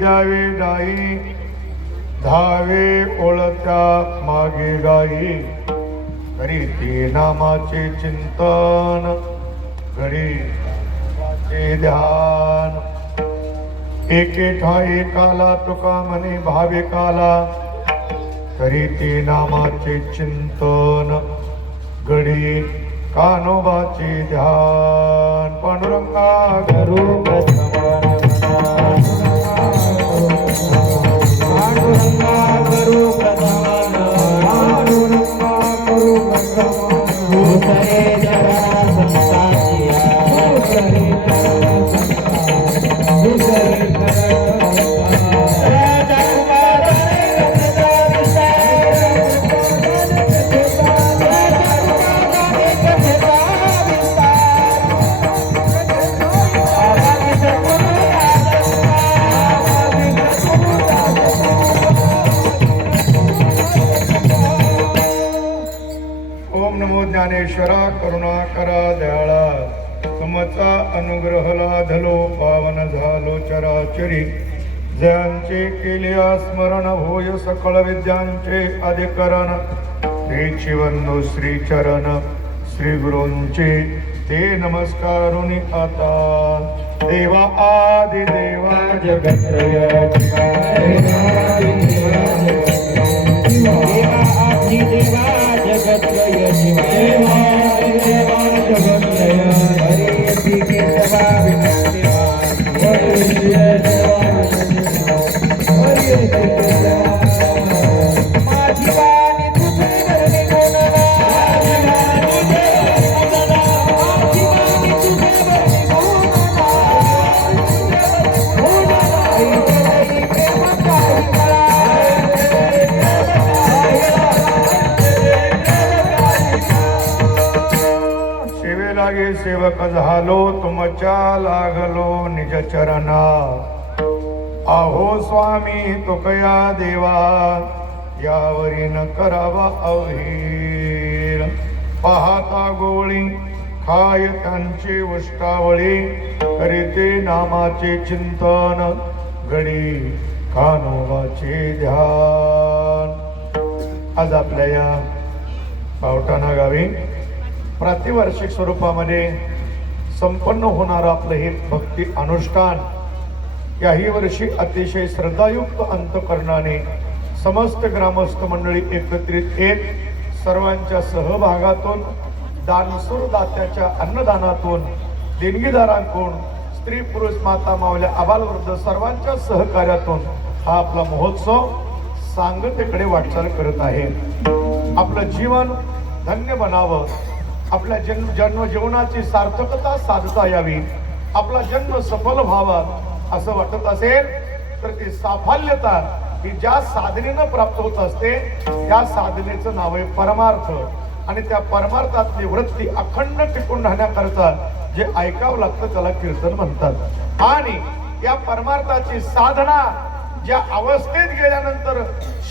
द्यावे नाही धावे ओळत्या मागे गाई घरी ते नामाचे चिंतन घरी ध्यान एके ठाई काला तुका म्हणे भावे काला घरी ते नामाचे चिंतन घडी कानोबाचे ध्यान पांडुरंगा गुरु ज्ञानेश्वरा करुणाकरा दयाळा तुमचा अनुग्रह लाधलो पावन झालो चराचरी जयांचे केले स्मरण होय सकळ विद्यांचे अधिकरण श्री वंदो श्री चरण श्री गुरूंचे ते नमस्कारुनी आता देवा आदि देवा जगत्रय जगत्रय शिवा देवा जगत्रय हरे के सभा सेवक झालो तुमच्या लागलो निज चरणा आहो स्वामी तुकया देवा यावरी न करावा अवहीर पाहता गोळी खाय त्यांची उष्टावळी करीते नामाचे चिंतन घडी कानोबाचे ध्यान। आज आपल्या या पावटाणा गावी प्रतिवार्षिक स्वरूपामध्ये संपन्न होणारं आपलं हे भक्ती अनुष्ठान याही वर्षी अतिशय श्रद्धायुक्त अंतकरणाने समस्त ग्रामस्थ मंडळी एकत्रित येत सर्वांच्या सहभागातून दानशूर दात्याच्या अन्नदानातून देणगीदारांकडून स्त्री पुरुष माता मावल्या आबालवृद्ध सर्वांच्या सहकार्यातून हा आपला महोत्सव सांगतेकडे वाटचाल करत आहे। आपलं जीवन धन्य बनावं, आपल्या जन्म जीवनाची सार्थकता साधता यावी, आपला जन्म सफल व्हावा असं वाटत असेल तर ती साफल्यता ही ज्या साधनेनं प्राप्त होत असते त्या साधनेचं नाव आहे परमार्थ। आणि त्या परमार्थातली वृत्ती अखंड टिकून राहण्याकरता जे ऐकावं लागतं त्याला कीर्तन म्हणतात। आणि या परमार्थाची साधना ज्या अवस्थेत गेल्यानंतर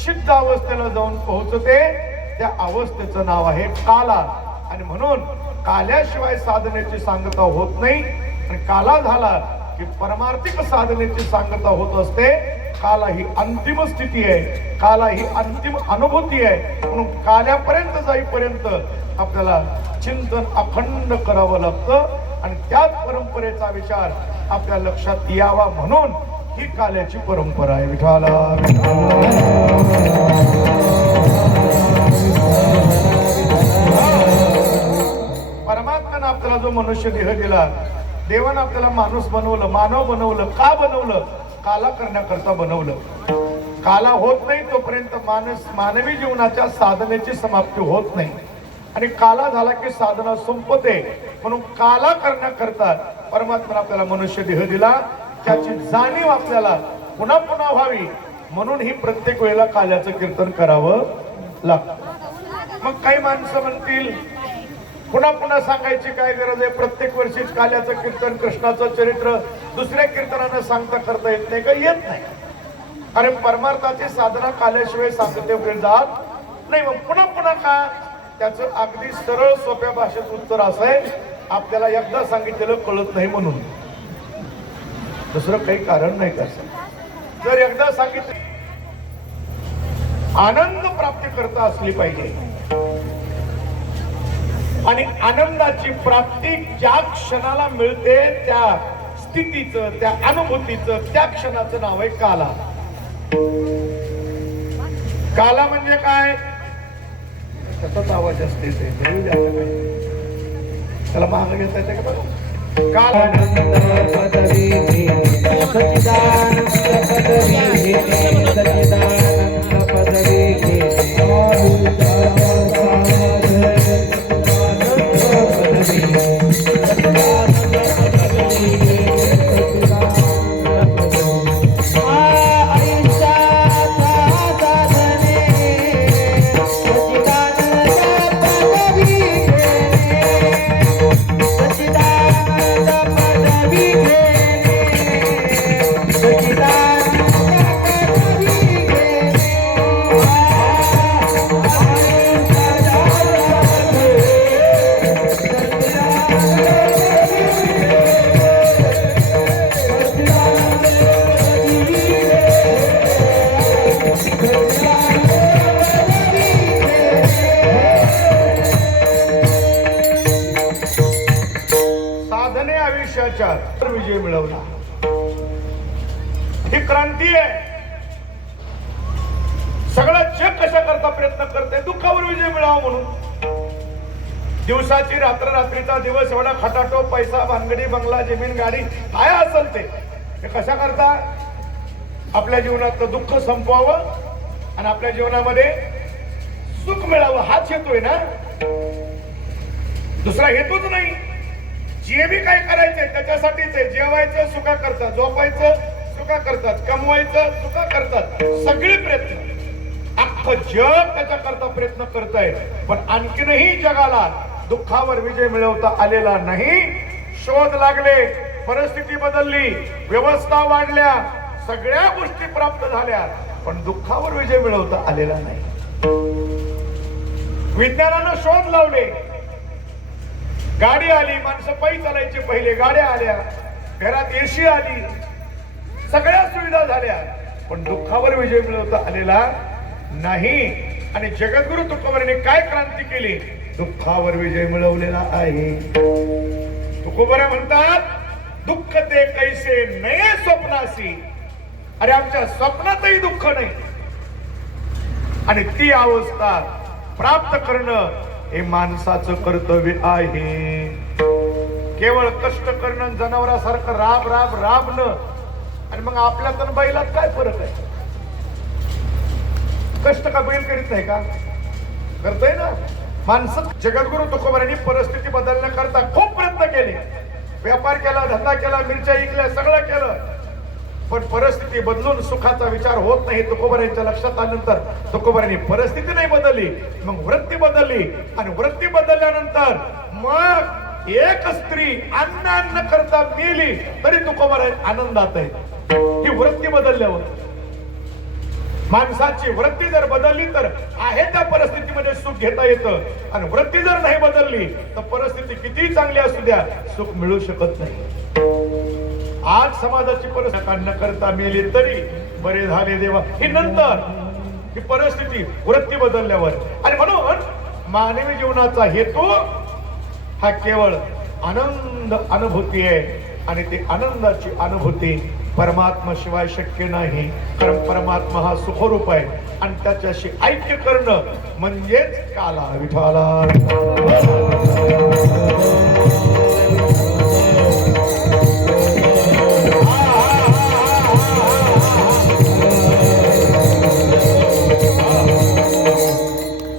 सिद्ध अवस्थेला जाऊन पोहोचते त्या अवस्थेचं नाव आहे काला। आणि म्हणून काल्याशिवाय साधनेची सांगता होत नाही आणि काला झाला की परमार्थिक साधनेची सांगता होत असते। काला ही अंतिम स्थिती आहे, काला ही अंतिम अनुभूती आहे। म्हणून काल्यापर्यंत जाईपर्यंत आपल्याला चिंतन अखंड करावं लागतं आणि त्याच परंपरेचा विचार आपल्या लक्षात यावा म्हणून ही काल्याची परंपरा आहे। विठाला परमात्म्याने आपल्याला जो मनुष्य देह दिला, देवाने आपल्याला माणूस बनवलं, मानव बनवलं। का बनवलं? काला करण्याकरता बनवलं। काला होत नाही तोपर्यंत मानवी जीवनाच्या साधनेची समाप्ती होत नाही आणि काला झाला की साधना संपते। म्हणून काला करण्याकरता परमात्म्याने आपल्याला मनुष्य देह दिला, त्याची जाणीव आपल्याला पुन्हा पुन्हा व्हावी म्हणून ही प्रत्येक वेळेला काल्याचं कीर्तन करावं लागतं। मग काही माणसं म्हणतील पुन्हा पुन्हा सांगायची काय गरज आहे, प्रत्येक वर्षीच काल्याचं कीर्तन कृष्णाचं चरित्र दुसऱ्या कीर्तनानं सांगता करता येत नाही का? येत नाही, कारण परमार्थाची साधना काल्याशिवाय सांगते जात नाही। मग पुन्हा पुन्हा का? त्याचं अगदी सरळ सोप्या भाषेत उत्तर असं आहे, आपल्याला एकदा सांगितलेलं कळत नाही म्हणून, दुसरं काही कारण नाही त्याचं। जर एकदा सांगितले आनंद प्राप्ती करता असली पाहिजे आणि आनंदाची प्राप्ती ज्या क्षणाला मिळते त्या स्थितीचं, त्या अनुभूतीचं, त्या क्षणाचं नाव आहे काला. काला म्हणजे काय? सतत आवाज असते ते त्याला मागं घेता येते का बघा. काला विजय मिळवला. ही क्रांती आहे. सगळं जग कशा करता प्रयत्न करते दुःखावर विजय मिळावा म्हणून. दिवसाची रात्र, रात्रीचा दिवस, एवढा खटाटो, पैसा, भानगडी, बंगला, जमीन, गाडी काय असेल ते कशा करता आपल्या जीवनातलं दुःख संपवावं आणि आपल्या जीवनामध्ये सुख मिळावं हाच हेतू आहे ना. दुसरा हेतूच नाही. जे बी काय करायचंय त्याच्यासाठीच आहे. जेवायचं सुखा करतात, झोपायचं सुखा करतात, कमवायचं सुखा करतात. सगळे प्रयत्न, अख्खं जग त्याच्या करता प्रयत्न करत आहे. पण आणखीनही जगाला दुःखावर विजय मिळवता आलेला नाही. शोध लागले, परिस्थिती बदलली, व्यवस्था वाढल्या, सगळ्या गोष्टी प्राप्त झाल्या, पण दुःखावर विजय मिळवता आलेला नाही. विज्ञानानं शोध लावले, गाडी आली, माणसं पायी चालायचे, पहिले गाड्या आल्या, घरात एसी आली, सगळ्या सुविधा झाल्या, पण दुःखावर विजय मिळवता आलेला नाही. आणि जगद्गुरु तुकोबारांनी काय क्रांती केली? दुःखावर विजय मिळवलेला आहे. तुकोबारा म्हणतात, दुःख ते कैसे नये स्वप्नासी. अरे आमच्या स्वप्नातही दुःख नाही. आणि ती अवस्था प्राप्त करणं हे माणसाचं कर्तव्य आहे. केवळ कष्ट करणं, जनावरासारखं राब राब राबणं आणि मग आपल्यात आणि बैलात काय फरक आहे? कष्ट का बैल करीत नाही का? करतोय ना माणसं. जगद्गुरु तुकोबारांनी परिस्थिती बदलण्याकरता खूप प्रयत्न केले. व्यापार केला, धंदा केला, मिरच्या विकल्या, सगळं केलं, पण परिस्थिती बदलून सुखाचा विचार होत नाही. तुकोबारांच्या लक्षात आल्यानंतर तुकोबारांनी परिस्थिती नाही बदलली, मग वृत्ती बदलली. आणि वृत्ती बदलल्यानंतर मग एक स्त्री अन्न करता मेली तरी तुकोबारा आनंदात आहे. ही वृत्ती बदलल्यावर माणसाची वृत्ती जर बदलली तर आहे त्या परिस्थितीमध्ये सुख घेता येतं. आणि वृत्ती जर नाही बदलली तर परिस्थिती किती चांगली असू द्या, सुख मिळू शकत नाही. आज समाजाची परिस्थिती न करता मेली तरी बरे झाले देवा, ही नंतर ही परिस्थिती वृत्ती बदलल्यावर. आणि म्हणून मानवी जीवनाचा हेतू हा केवळ आनंद अनुभूती आहे. आणि ती आनंदाची अनुभूती परमात्मा शिवाय शक्य नाही. कारण परमात्मा हा सुखरूप आहे आणि त्याच्याशी ऐक्य करणं म्हणजेच काला. विठाला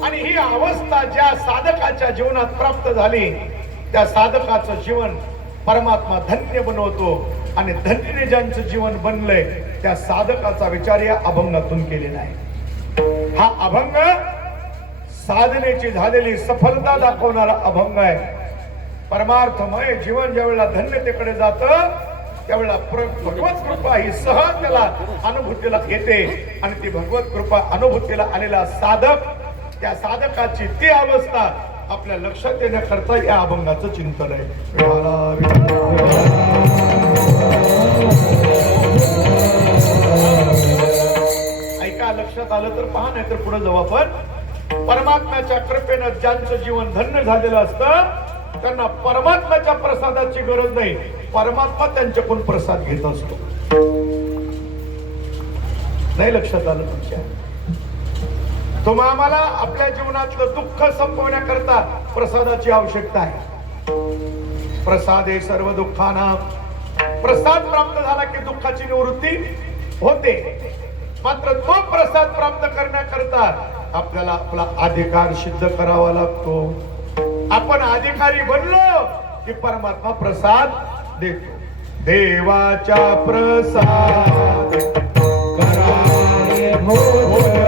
आणि ही अवस्था ज्या साधकाच्या जीवनात प्राप्त झाली त्या साधकाचं जीवन परमात्मा धन्य बनवतो. आणि धन्य ज्यांचं जीवन बनलंय त्या साधकाचा विचार या अभंगातून केलेला आहे. हा अभंग साधनेची झालेली सफलता दाखवणारा अभंग आहे. परमार्थमय जीवन ज्यावेळेला धन्यतेकडे जातं त्यावेळेला भगवत कृपा ही सहज त्याला अनुभूतीला येते. आणि ती भगवत कृपा अनुभूतीला आलेला साधक, त्या साधकाची ती अवस्था आपल्या लक्षात येण्याकरता या अभंगाचं चिंतन आहे. विठाला लक्षात आलं तर पहा, नाही तर पुढे जाऊ आपण. परमात्म्याच्या कृपेनं ज्यांचं जीवन धन्य झालेलं असतं त्यांना परमात्म्याच्या प्रसादाची गरज नाही, परमात्मा त्यांच्याकडून प्रसाद घेत असतो. नाही लक्षात आलं तुमच्या? तुम्हा आम्हाला आपल्या जीवनातलं दुःख संपवण्याकरता प्रसादाची आवश्यकता आहे. प्रसाद हे सर्व दुःखाना, प्रसाद प्राप्त झाला की दुःखाची निवृत्ती होते. मात्र तो प्रसाद प्राप्त करण्याकरता आपल्याला आपला अधिकार सिद्ध करावा लागतो. आपण अधिकारी बनलो की परमात्मा प्रसाद देतो. देवाच्या प्रसाद करारे भोजन,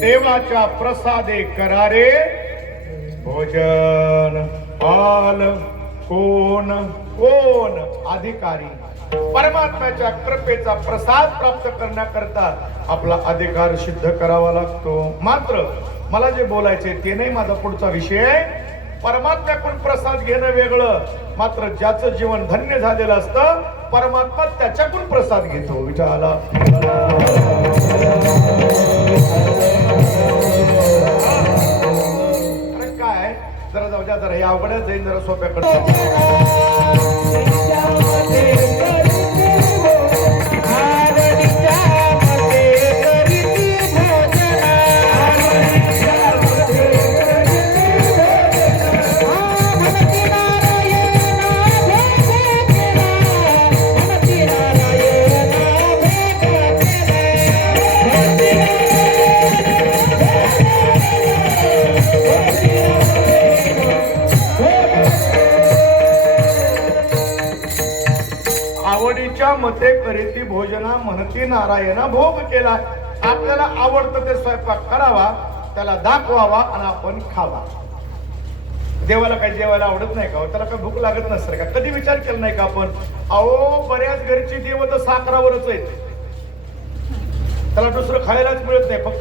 देवाच्या प्रसादे करारे भोजन. पाल कोण कोण अधिकारी. परमात्म्याच्या कृपेचा प्रसाद प्राप्त करण्याकरता आपला अधिकार सिद्ध करावा लागतो. मात्र मला जे बोलायचे ते नाही माझा पुढचा विषय. परमात्म्याकडून प्रसाद घेणं वेगळं, मात्र ज्याचं जीवन धन्य झालेलं असतं परमात्मा त्याच्याकडून प्रसाद घेतो. विठ्ठला काय जरा जाऊ द्या, जरा या अवघड्यात जाईन, जरा सोप्याकडे. आवडीच्या मते करीती भोजना म्हणती नारायणा भोग केला. आपल्याला आवडतं ते स्वयंपाक करावा, त्याला दाखवावा आणि आपण खावा. देवाला काही जेवायला आवडत नाही का? त्याला काही भूक लागत नसतं का? कधी विचार केला नाही का आपण? अहो बऱ्याच घरची देव तर साखरावरच आहेत, त्याला दुसरं खायलाच मिळत नाही, फक्त